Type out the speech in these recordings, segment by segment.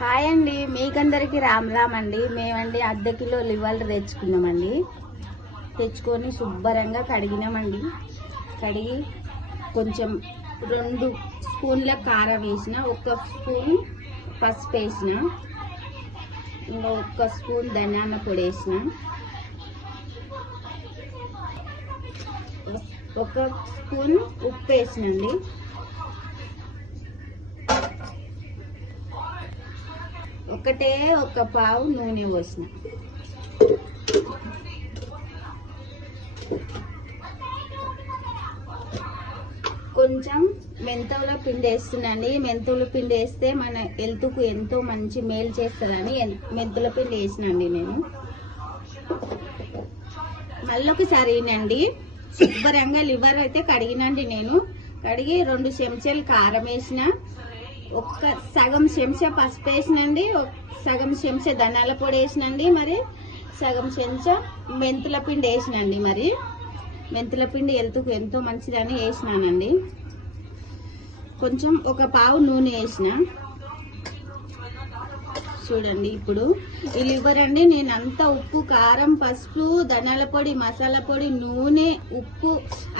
Hi అండి, మీకందరికి రామ్ రామ్ అండి. మేమండి అర్ధ కిలో లివర్లు తెచ్చుకున్నామండి. తెచ్చుకొని శుభ్రంగా కడిగినామండి. కడిగి కొంచెం 2 స్పూన్ల కారం వేసిన, 1 స్పూన్ పసుపు వేసిన, ఇంకా 1 స్పూన్ ధనియాల పొడి వేసిన, 1 స్పూన్ ఉప్పు వేసినండి. ఒకటే 1 పావు నూనె పోసిన. కొంచెం మెంతుల పిండి వేస్తున్నాండి. మెంతుల పిండి వేస్తే మన హెల్త్కు ఎంతో మంచి మేలు చేస్తుందని మెంతుల పిండి వేసినండి నేను. మళ్ళొకసారి వినండి. శుభ్రంగా లివర్ అయితే కడిగినండి నేను. కడిగి 2 చెంచాలు కారం వేసిన, సగం చెంచా పసుపు వేసినండి, సగం చెంచా ధనియాల పొడి వేసినండి, మరి సగం చెంచా మెంతుల పిండి వేసినండి. మరి మెంతుల పిండి హెల్త్కు ఎంతో మంచిదని వేసినానండి. కొంచెం 1 పావు నూనె వేసిన. చూడండి, ఇప్పుడు ఈ లివర్ అండి నేను అంతా ఉప్పు, కారం, పసుపు, ధనియాల పొడి, మసాలా పొడి, నూనె, ఉప్పు,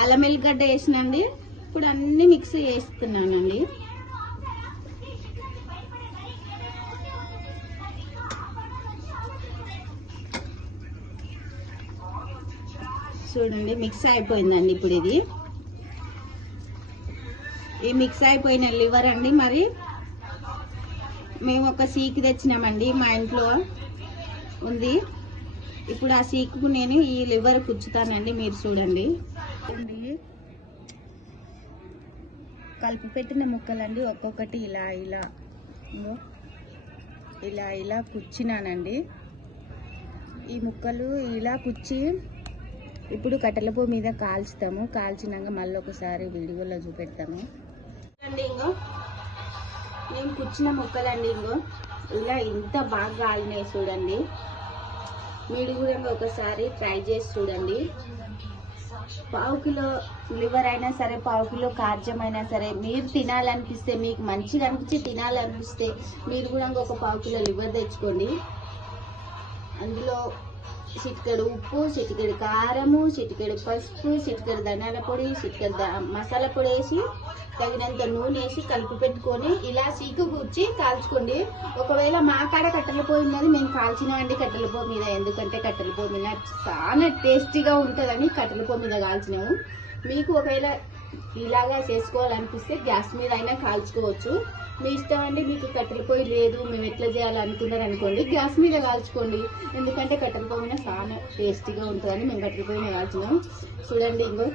అల్లం వెల్లిగడ్డ వేసినండి. ఇప్పుడు అన్ని మిక్స్ చేస్తున్నానండి. చూడండి, మిక్స్ అయిపోయిందండి. ఇప్పుడు ఈ మిక్స్ అయిపోయిన లివర్ అండి, మరి మేము ఒక సీక్ తెచ్చినామండి, మా ఇంట్లో ఉంది. ఇప్పుడు ఆ సీక్కు నేను ఈ లివర్ కుచ్చుతానండి. మీరు చూడండి, కలిపి పెట్టిన ముక్కలండి ఒక్కొక్కటి ఇలా ఇలా ఇలా ఇలా కుచ్చినానండి. ఈ ముక్కలు ఇలా కుచ్చి ఇప్పుడు కట్టెల పొయ్యి మీద కాల్చుతాము. కాల్చినాక మళ్ళీ ఒకసారి వీడియోలో చూపెడతాము. ఇంకో నేను కుచ్చిన ముక్కలండి, ఇంకో ఇలా ఇంత బాగా కాలినాయి చూడండి. మీరు కూడా ఒకసారి ట్రై చేసి చూడండి. 1/2 కిలో లివర్ అయినా సరే, 1/2 కిలో కార్జం అయినా సరే, మీరు తినాలనిపిస్తే, మీకు మంచిగా అనిపించి తినాలనిపిస్తే మీరు కూడా ఒక 1/2 కిలో లివర్ తెచ్చుకోండి. అందులో చిటికెడు ఉప్పు, చిటికెడు కారము, చిటికెడు పసుపు, చిటికెడు ధనియాల పొడి, చిటికెడు మసాలా పొడి వేసి, తగినంత నూనె వేసి కలిపి పెట్టుకొని ఇలా సీకు కూర్చి కాల్చుకోండి. ఒకవేళ మా కాడ కట్టెల పొయ్యి ఉన్నది, మేము కాల్చినామండి కట్టెల పొయ్యి మీద. ఎందుకంటే కట్టెల పొయ్యి మీద చాలా టేస్టీగా ఉంటుందని కట్టెల పొయ్యి మీద కాల్చినాము. మీకు ఒకవేళ ఇలాగా చేసుకోవాలనిపిస్తే గ్యాస్ మీద అయినా కాల్చుకోవచ్చు, మీ ఇష్టం అండి. మీకు కట్టెల పొయ్యి లేదు, మేము ఎట్లా చేయాలనుకున్నారు అనుకోండి, గ్యాస్ మీద కాల్చుకోండి. ఎందుకంటే కట్టెల పొయ్యి మీద చాలా టేస్టీగా ఉంటుందని మేము కట్టెల పొయ్యి మీద కాల్చినాము. చూడండి, ఇంకో